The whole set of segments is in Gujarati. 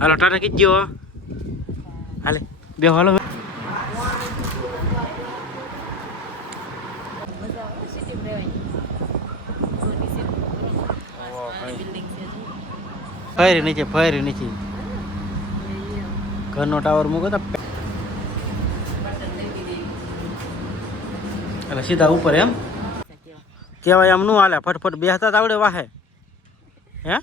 હાલો ટાટા કીજો હાલે બે હાલો ફરી નીચે ઘરનો ટાવર મૂકો તો એટલે સીધા ઉપર એમ કહેવાય આમ નું હાલે ફટફટ બેસતા આવડે વાહે હે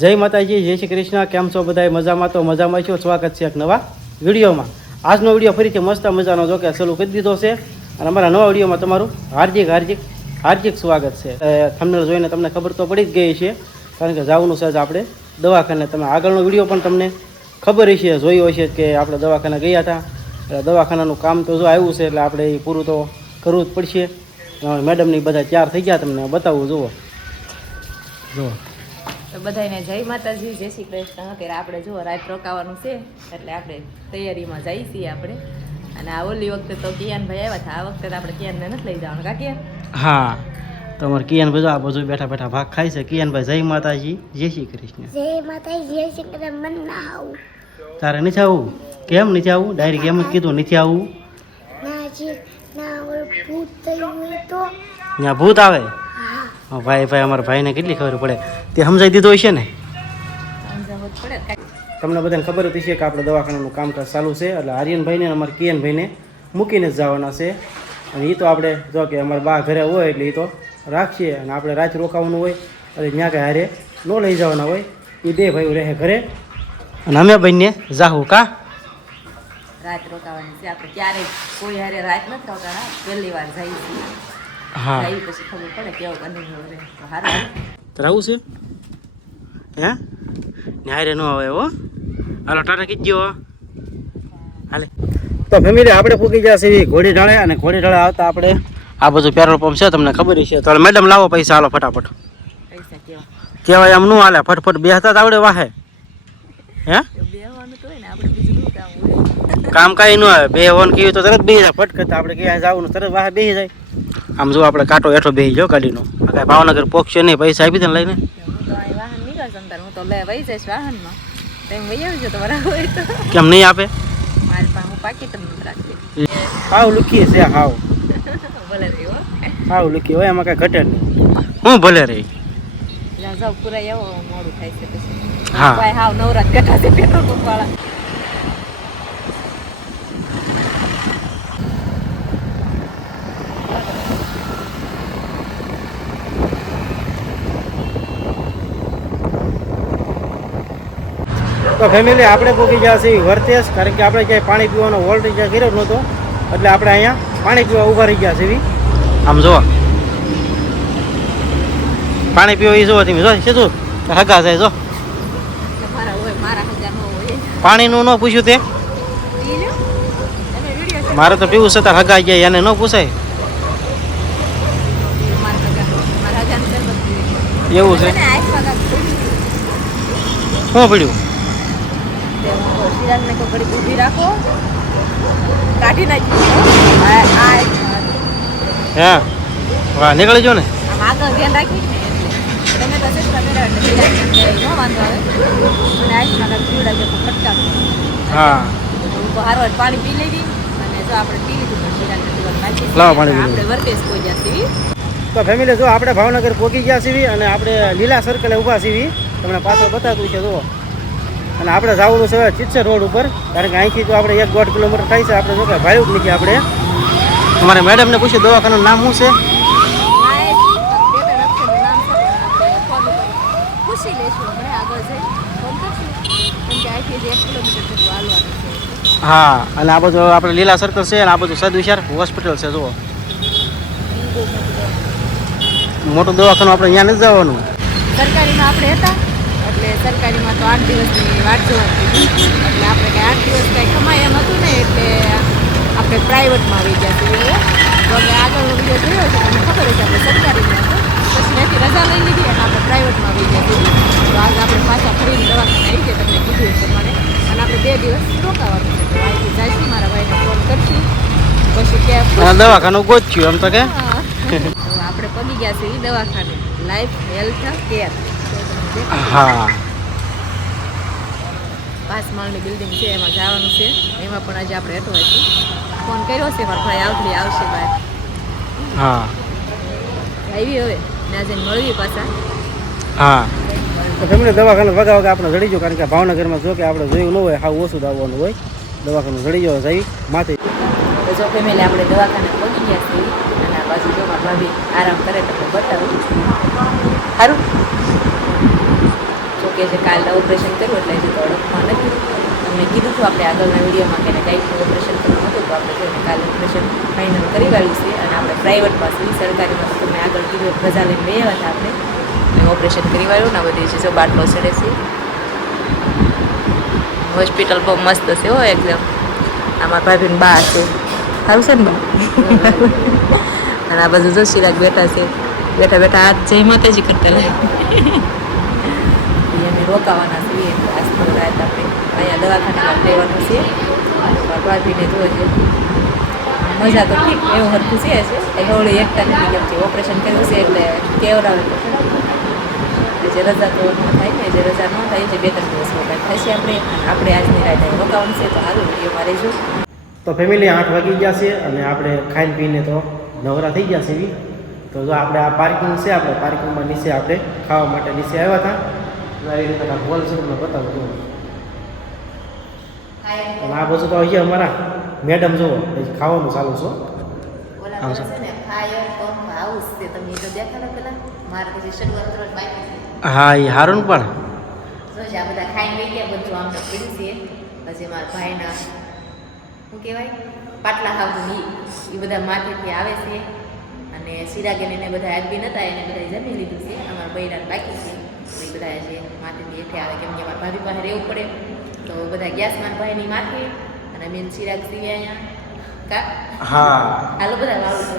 જય માતાજી, જય શ્રી કૃષ્ણ. કેમ છો બધા? મજામાં? તો મજામાં છો. સ્વાગત છે એક નવા વિડીયોમાં. આજનો વિડીયો ફરીથી મસ્ત મજાનો જો કે ચાલુ કરી દીધો છે અને અમારા નવા વિડીયોમાં તમારું હાર્દિક સ્વાગત છે. થંબનેલ જોઈને તમને ખબર તો પડી જ ગઈ છે, કારણ કે જવાનું છે આપણે દવાખાને. તમે આગળનો વિડીયો પણ તમને ખબર હશે, જોયો હશે કે આપણે દવાખાને ગયા હતા. દવાખાનાનું કામ તો જો આવ્યું છે એટલે આપણે એ પૂરું તો કરવું જ પડશે. મેડમની બધા તૈયાર થઈ ગયા, તમને બતાવું જુઓ. તો બધાને જય માતાજી, જય શ્રી કૃષ્ણ. અત્યારે આપણે જો રાત રોકાવાનું છે એટલે આપણે તૈયારીમાં જઈએ છીએ આપણે. અને આ ઓલી વખતે તો કિયાનભાઈ આવ્યા હતા, આ વખતે આપણે કિયાનને નથી લઈ જવાનું. કા કિયાન? હા, તમારે કિયાનભાઈ આ બાજુ બેઠા બેઠા ભાગ ખાય છે. કિયાનભાઈ જય માતાજી, જય શ્રી કૃષ્ણ. જય માતાજી, જય શ્રી કૃષ્ણ. મન ના આવું. તારે નથી આવું? કેમ નથી આવું? ડાયરેક્ટ એમ જ કીધું નથી આવું. ભૂત થયું હોય તો ત્યાં ભૂત આવે? ભાઈ અમારા ભાઈને કેટલી ખબર પડે, તે સમજાઈ દીધો હશે ને. તમને બધાને ખબર હતી છે કે આપણે દવાખાનાનું કામકાજ ચાલુ છે, એટલે આર્યનભાઈને અને અમારા કિયનભાઈને મૂકીને જ જવાના છે. અને એ તો આપણે જો કે અમારા બા ઘરે હોય એટલે એ તો રાખીએ, અને આપણે રાત રોકાવાનું હોય એટલે ત્યાં કંઈ હારે ન લઈ જવાના હોય. એ બે ભાઈઓ રહે ઘરે અને અમે બંને જાહું. કા રાત રોકાવાની છે આપણે? ક્યારેય કોઈ હારે રાત નથી રોકાણા, પહેલી વાર જઈએ છીએ. હા, પછી ખબર પડે કેવો અનુભવ રહે. તો હારું આવું છે હે ન્યારે ન આવે હો. હાલો ટાટા કીજો હાલે. તો ફેમિલી આપણે પૂકી ગયા છે ઘોડી ઢાળે, અને ઘોડી ઢાળે આવતા આપણે આ બધું પેટ્રોલ પંપ છે, તમને ખબર છે. તો મેડમ લાવો પૈસા, હાલો ફટાફટ. પૈસા કહેવાય આમ નું હાલે ફટફટ બેસતા જ આવડે વાહે હે. બેહવાનું તો હોય ને આપણે, બીજું કામ હોય? કામ કાંઈ ન આવે. બે હોન કીધું તો તરત બેસી જાય ફટકત. આપણે ક્યાંય જવાનું તરત વાહે બેસી જાય. આમ જો આપણે કાંટો હેઠો બેસી જાઓ ગાડીનો. કાંઈ ભાવનગર પોકશે નહીં, પૈસા આપી દે લઈને. હું તો અહીં વાહન નીકળશે ને હું તો લે વહી જઈશ વાહનમાં. તમે વહી આવજો તમારા હોય તો. કેમ નહીં આપે? મારી પાસે હું પાકીટ જ નથી રાખતી. હાવ લુખી છે હાવ. ભલે રહી હો. હાવ લુખી હોય, એમાં કાંઈ ઘટે નહીં. હું ભલે રહી જાવ પૂરા એવો મોડું થાય છે પછી. હા ભાઈ હાવ નવરાત બેઠા છે પેટ્રોલ પંપ વાળા. તો ફેમિલી આપણે પહોંચી ગયા છીએ વર્તેશ, કારણ કે આપણે ક્યાંય પાણી પીવાનો વોલ્ટેજ જ્યાં કર્યો જ નહોતો, એટલે આપણે અહીંયા પાણી પીવા ઊભા રહી ગયા છીએ. આમ જો પાણી પીવા એ જોવો તમે, જો સીધું હગા જાય. જો તમારા હોય, મારા હજાર નો હોય. પાણીનું ન પૂછ્યું તે મારે તો પીવું છે, તાર હગા ગયા એને ન પૂછાય. એવું છે? શું પડ્યું? સિરાજને કોઈ ઘડી ઊભી રાખો, કાઢી નાખી. હે વાહ, નીકળી જો ને. આમ આગળ ધ્યાન રાખી ને એટલે તમે તો સેસ્ટા મેળવ્યા એટલે સિરાજને ન વાંધો આવે. અને આઈસમાં કાંઈક પીવડાવજો તો ફટકામ. હા, તો હારવાર પાણી પી લેવી. અને જો આપણે પી લીધું તો સિરાજને પીવાનું બાકી છે. લાવો પાણી આપણે વર્તેશ કોઈ ગયા છીએ. તો ફેમિલી જો આપણે ભાવનગર પહોંચી ગયા છીએ, અને આપણે લીલા સર્કલે ઊભા છીએ. તમને પાછળ બતાવતું છે જુઓ. અને આપણે જવાનું છે ચિત્સર રોડ ઉપર, કારણ કે અહીંથી તો આપણે 1-1.5 કિલોમીટર થાય છે. આપણે જો કે ભાડું નથી. આપણે અમારે મેડમને પૂછ્યું દવાખાનું નામ શું છે? પૂછી લઈશું હમણાં આગળ જઈ ફોન કરશું, કેમ કે અહીંથી 1 કિલોમીટર જેટલું હાલવાનું છે. હા, અને આ બધું આપણે લીલા સર્કલ છે, અને આ બધું સદવિચાર હોસ્પિટલ છે. જુઓ મોટું દવાખાનું આપણે ત્યાં નથી જવાનું. સરકારીમાં આપણે હતા એટલે સરકારીમાં તો 8 દિવસની વાટ જોવાની, એટલે આપણે કંઈ 8 દિવસ કંઈ કમાય એમ હતું ને, એટલે આપણે પ્રાઇવેટમાં આવી ગયા છીએ. તો અમે આગળનો વિડીયો જોયો છે, તમને ખબર છે આપણે સરકારીમાં હતું, પછી ત્યાંથી રજા લઈ લીધી અને આપણે પ્રાઇવેટમાં આવી ગયા છીએ. તો આજે આપણે પાછા ફરીને દવાખાને આવી ગયા, તમને કીધું એ પ્રમાણે. અને આપણે 2 દિવસ રોકાવાનું છે. તો અહીંથી જઈશું, મારા ભાઈને ફોન દવાખાનું ગોચ્યું એમ તો કે તો આપણે પગી ગયા છે એ દવાખાને લાઈફ હેલ્થ કેર હા 5 માળની બિલ્ડિંગ છે એમાં જવાનું છે એમાં પણ આજે આપણે અટવાઈશું ફોન કર્યો છે મારા ભાઈ આવશે ભાઈ હા આવી હવે ને આજે મળવી પાછા હા તો ફેમિલી દવાખાનું વગા આપણે જડી ગયો કારણ કે ભાવનગરમાં જો કે આપણે જોયું ન હોય હાવ ઓછું આવવાનું હોય દવાખાનું જડી ગયો જઈ માથે તો જો ફેમિલી આપણે દવાખાને પહોંચી ગયા છીએ અને આ બાજુ જો મારા ભાભી આરામ કરે તો બતાવું સારું જો કે જે કાલે ઓપરેશન કર્યું એટલે હજી તો ઓળખમાં નથી અમને કીધું હતું આપણે આગળના વિડીયોમાં કે ગાઈડનું ઓપરેશન કરવું હતું તો આપણે જોઈને કાલે ઓપરેશન ફાઇનલ કરી વાળ્યું છે અને આપણે પ્રાઇવેટ પાસે સરકારીમાં તો તમે આગળ કીધું રજા લઈને બે આવ્યા હતા આપણે ઓપરેશન કરી વાળ્યું ને બધી ચીજો બાટલો ચડે છે હોસ્પિટલ બહુ મસ્ત છે હો એકદમ આમાં ભાભીને બા છે સારું છે ને બા અને આ બધું જો ચિરાગ બેઠા છે બેઠા હાથ જય માતાજી કરતા રહે એને રોકાવાના છીએ આજ તો રાત આપણે અહીંયા દવાખાનામાં લેવાનું છે ભાભીને જોજે મજા તો ઠીક એવું હરખું છે હોળી એકતા નથી કેમ છે ઓપરેશન કર્યું છે એટલે કેવડાવે જે રજા તો ન થાય ને જે રજા ન થાય જે 2-3 દિવસ રોકાય થશે આપણે આજની રાત રોકાવાનું છે તો સારું વિડીયોમાં રહેજો તો ફેમિલી 8 વાગી ગયા છે અને આપણે ખાઈને પીને તો નવરા થઈ ગયા છે એવી તો જો આપણે આ પાર્કિંગ છે આપણે પાર્કિંગમાં નીચે આપણે ખાવા માટે નીચે આવ્યા હતા આવી રીતે હોલ છે તમને બતાવું છું અને આ બાજુ તો અહીંયા અમારા મેડમ જુઓ ખાવાનું ચાલુ છો ઓલા છે ને ફાયર પંપ હાઉસ છે તમને તો દેખાડો પેલા મારે પછી શરૂઆત કરવા બાકી છે હા એ હારું પણ જો આ બધા ખાઈને લઈ ગયા બધું આમ તો પીડ્યું છે પછી મારા ભાઈના શું કહેવાય પાટલા હાવનું એ બધા માથેથી આવે છે અને સિરાગેને એને બધા આગી નતા એને બધા જમી લીધું છે અમારા બૈરાને બાકી છે એ બધા જે માથેથી હેઠે આવે કેમ કે અમારા ભાભી પાસે રહેવું પડે તો બધા ગેસ મારા ભાઈની માથે અને મેન સિરાગ સીવે અહીંયા કા હા હાલો બધા વાળું છે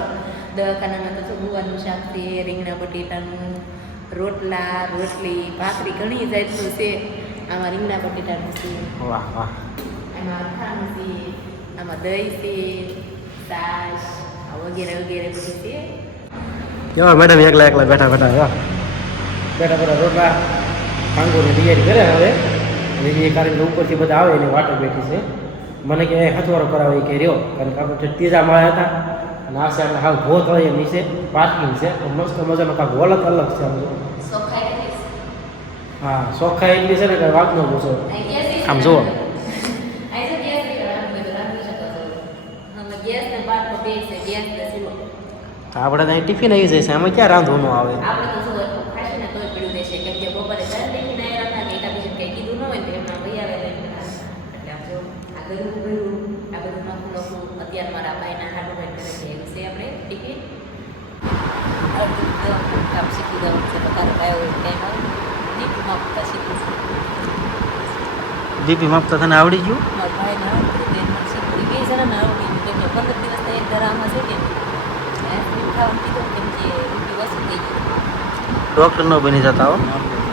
દવાખાનામાં તો શું ગુવાનું શાક છે રીંગણા બટેટાનું રોટલા રોટલી ભાખરી ઘણી જાતનું છે આમાં રીંગણા બટેટાનું છે વાહ વાહ આમાં અથાણું છે આમાં દહીં છે છાશ વગેરે વગેરે બધું છે કેવા મેડમ એકલા બેઠા બેઠા રોટલા ભાંગોની તૈયારી કરે હવે અને એ કારણ કે ઉપરથી બધા આવે એની વાટો બેઠી છે મને કે હથવારો કરાવે કે રહ્યો કારણ કે આપણે ત્રીજા માળે હતા અને આ સાઈડ હાવ ભો થાય નીચે પાર્કિંગ છે તો મસ્ત મજાનો કાંક વોલત અલગ છે હા ચોખ્ખા એટલી છે ને કે વાત ન પૂછો આમ જુઓ આપણે ત્યાં ટિફિન આવી જાય છે આમાં ક્યાં રાંધવાનું આવે આપણે તો શું ખાશે ને તોય પડ્યું રહેશે કેમ કે બપોરે ચાર લઈને આવ્યા હતા ને એના પછી કંઈ કીધું ન હોય તો એમના ભાઈ આવે એટલે આમ જો આ ગયું ગયું આ બધું નખું અત્યારે મારા ભાઈના હાડું ભાઈ કરે છે એવું છે આપણે ટિકિટ કામ શીખી દઉં છે તો તારે કાંઈ હોય કંઈ મારું ડીપી માપતા શીખું છું ડીપી માપતા તને આવડી ગયું મારા ભાઈને આવડતું શીખી 2 જણાને આવડી ગયું કેમ કે 15 દિવસ તો એક ધરામાં છે કે ખાવાનું કીધું કેમ કે રૂટી ઓછી થઈ ગઈ ડૉક્ટર ન બની જતા હો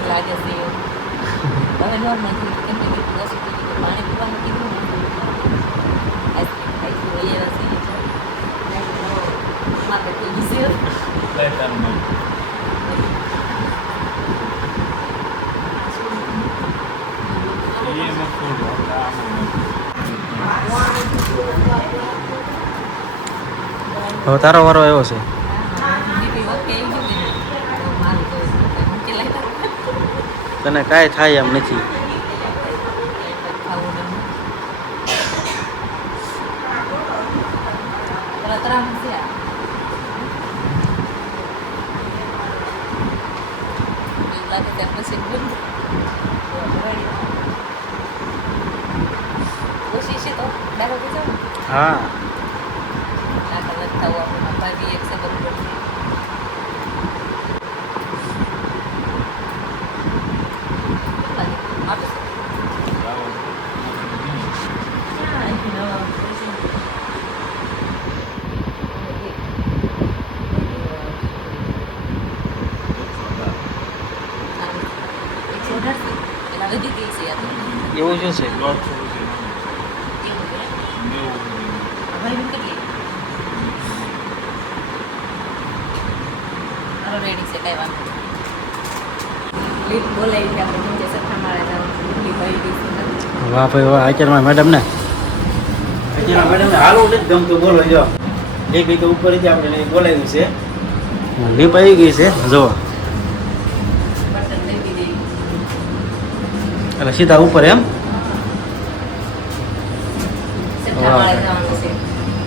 લાગે છે હવે નોર્મલ થયું કેમ કે રૂટી ઓછી થઈ ગઈ પાણી પીવાનું કીધું આઈસ્ક્રીમ ખાઈશું વૈયા છીએ માથે થઈ ગઈ છે હવે તારો વારો આવ્યો છે તને કાંઈ થાય એમ નથી હા એવું શું છે કઈ વાંધો લીપ બોલાવી આપણે નીચે સઠ્ઠા માળે જવાનું લીપ આવી ગઈ છે વાહ ભાઈ વાહ અત્યારમાં મેડમ ને અત્યારમાં મેડમ ને હાલવું નથી ગમતું બોલો જો એક એક ઉપર આપણે બોલાવ્યું છે લીપ આવી ગઈ છે જો બટન લઈ દીધી એટલે સીધા ઉપર એમ સઠ્ઠા માળે જવાનું છે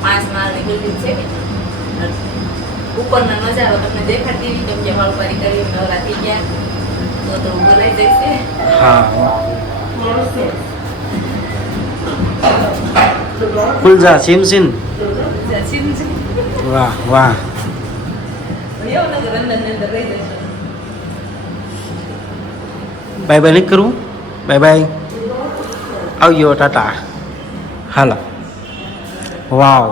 5 માળની બિલ્ડિંગ છે ને ઉપરનો નજારો તમને દેખાતી હોય કેમ કે વાળપારી કરી નવરાત્રી ગયા તો બોલાઈ જશે હા ખુલજા સિમસિન વાહ વાહ બાય બાય નહીં કરવું બાય બાય આવજો ટાટા હાલો વાવ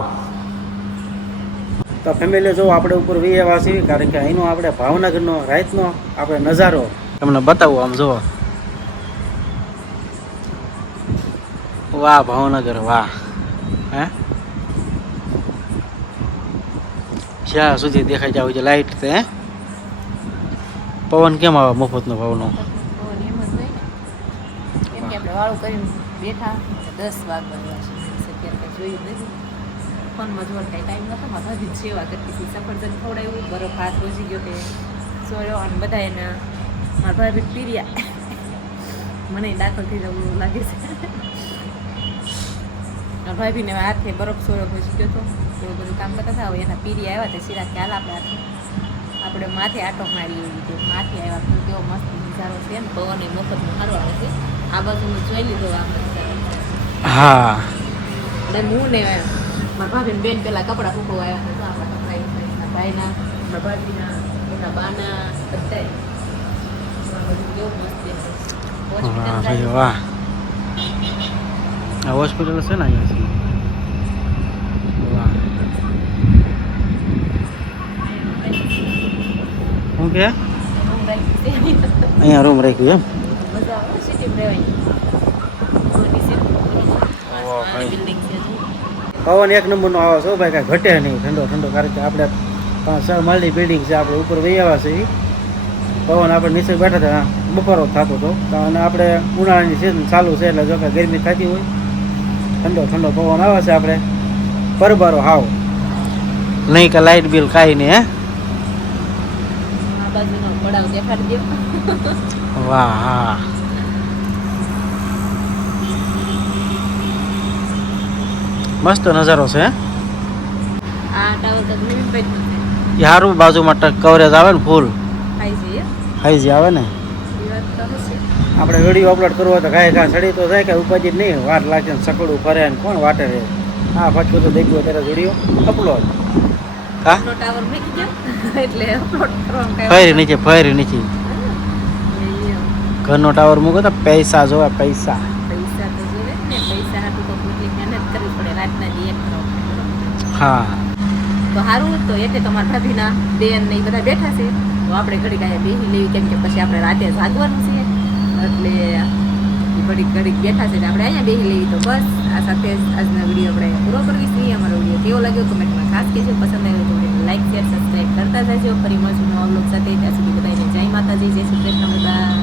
તો ફેમિલી જો આપણે ઉપર વિયેવા છીએ કારણ કે અહીંનો આપણે ભાવનગરનો રાતનો આપણે નજારો તમને બતાવું આમ જુઓ વાહ ભાવનગર વાહ હે જ્યાં સુધી દેખાઈ જાવ છે લાઈટ છે હે પવન કેમ આવે મફતનો ભાવનો એમ જ હોય ને કેમ કે આપણે વાળું કરીને બેઠા 10 વાગ્યા છે અત્યારે કંઈ જોયું નથી ફોનમાં જોવા કાંઈ ટાઈમ નતો મારા ભાભી સેવા કરતી હતી સફરજન ખવડાવ્યું બરફ હાથ રોજી ગયો કે સોયો અને બધા એના મારા ભાભી પીર્યા મને દાખલ થઈ જવું એવું લાગે છે મારા ભાભીને હાથે બરફ સોયો ભજી ગયો હતો એવું બધું કામ કરતા હતા હવે એના પીરી આવ્યા તે સીધા ખ્યાલ આપણે માથે આટો મારી એવી રીતે માથે આવ્યા તો કેવો મસ્ત નજારો છે ને પવન એ મફતનો સારો આવે છે આ બાજુનું જોઈ લીધો આપણે હા એટલે હું ને મારા ભાભીને બેન પેલા કપડાં ફૂકવા આવ્યા હતા આપણા કપડા ભાઈના મારા ભાભીના મોટા બાના બધાય બધું કેવું મસ્ત વાહ ભાઈ વાહ આ હોસ્પિટલ છે ને અહીંયા વાહ શું કે અહીંયા રૂમ રાખ્યું એમ મજા આવે સિટી રહેવાની બિલ્ડિંગ છે પવન એક નંબરનો આવે છે ભાઈ કાંઈ ઘટે નહીં ઠંડો ઠંડો કારણ કે આપણે 5-6 માળની બિલ્ડિંગ છે આપણે ઉપર વહી આવ્યા છે પવન આપણે નીચે બેઠા હતા બપોરો થતો હતો અને આપણે ઉનાળાની સિઝન ચાલુ છે એટલે જો કે ગરમી થતી હોય ઠંડો ઠંડો પવન આવે છે આપણે પરબારો હાવ નહીં કે લાઇટ બિલ કાંઈ નહીં હે આ બાજુનો પડાવ દેખાડી દો વાહ હા મસ્ત નજારો છે આ ટાવર તો નવીન પેજ નો છે યારું બાજુમાં કવરેજ આવે ને ફૂલ ખાઈ જઈએ હાઈજી આવે ને એ વાત તો હશે આપણે વિડીયો અપલોડ કરવો તો કાંઈ કાંઈ સડી તો જાય કે ઉપાજી નહીં વાર લાગે ને સકડું ફરે ને કોણ વાટે રહે હા પાછું તો દેખ્યો ત્યારે વિડીયો અપલોડ હા નો ટાવર મૂકી દો એટલે અપલોડ કરવાનું કાંઈ ફરી નીચે ઘરનો ટાવર મૂકો તો પૈસા જોવે પૈસા પૈસા તો જોવે ને પૈસા હાટું તો કેટલી મહેનત કરવી પડે રાતના દી એક કરો હા તો સારું તો એટલે તમારા ભાભીના બેન ને એ બધા બેઠા છે તો આપણે ઘડીક અહીંયા બેસી લેવી કેમ કે પછી આપણે રાતે જાગવાનું છે એટલે ઘડીક બેઠા છે એટલે આપણે અહીંયા બેસી લેવી તો બસ આ સાથે આજના વિડીયો આપણે પૂરો કરવી છે અમારો વિડીયો કેવો લાગ્યો કમેન્ટમાં ખાસ કહેજો પસંદ આવ્યો તો લાઈક શેર સબસ્ક્રાઈબ કરતા જજો ફરી મળશું નવા વ્લોગ સાથે ત્યાં સુધી બધાને જય માતાજી જય શ્રી કૃષ્ણ બધા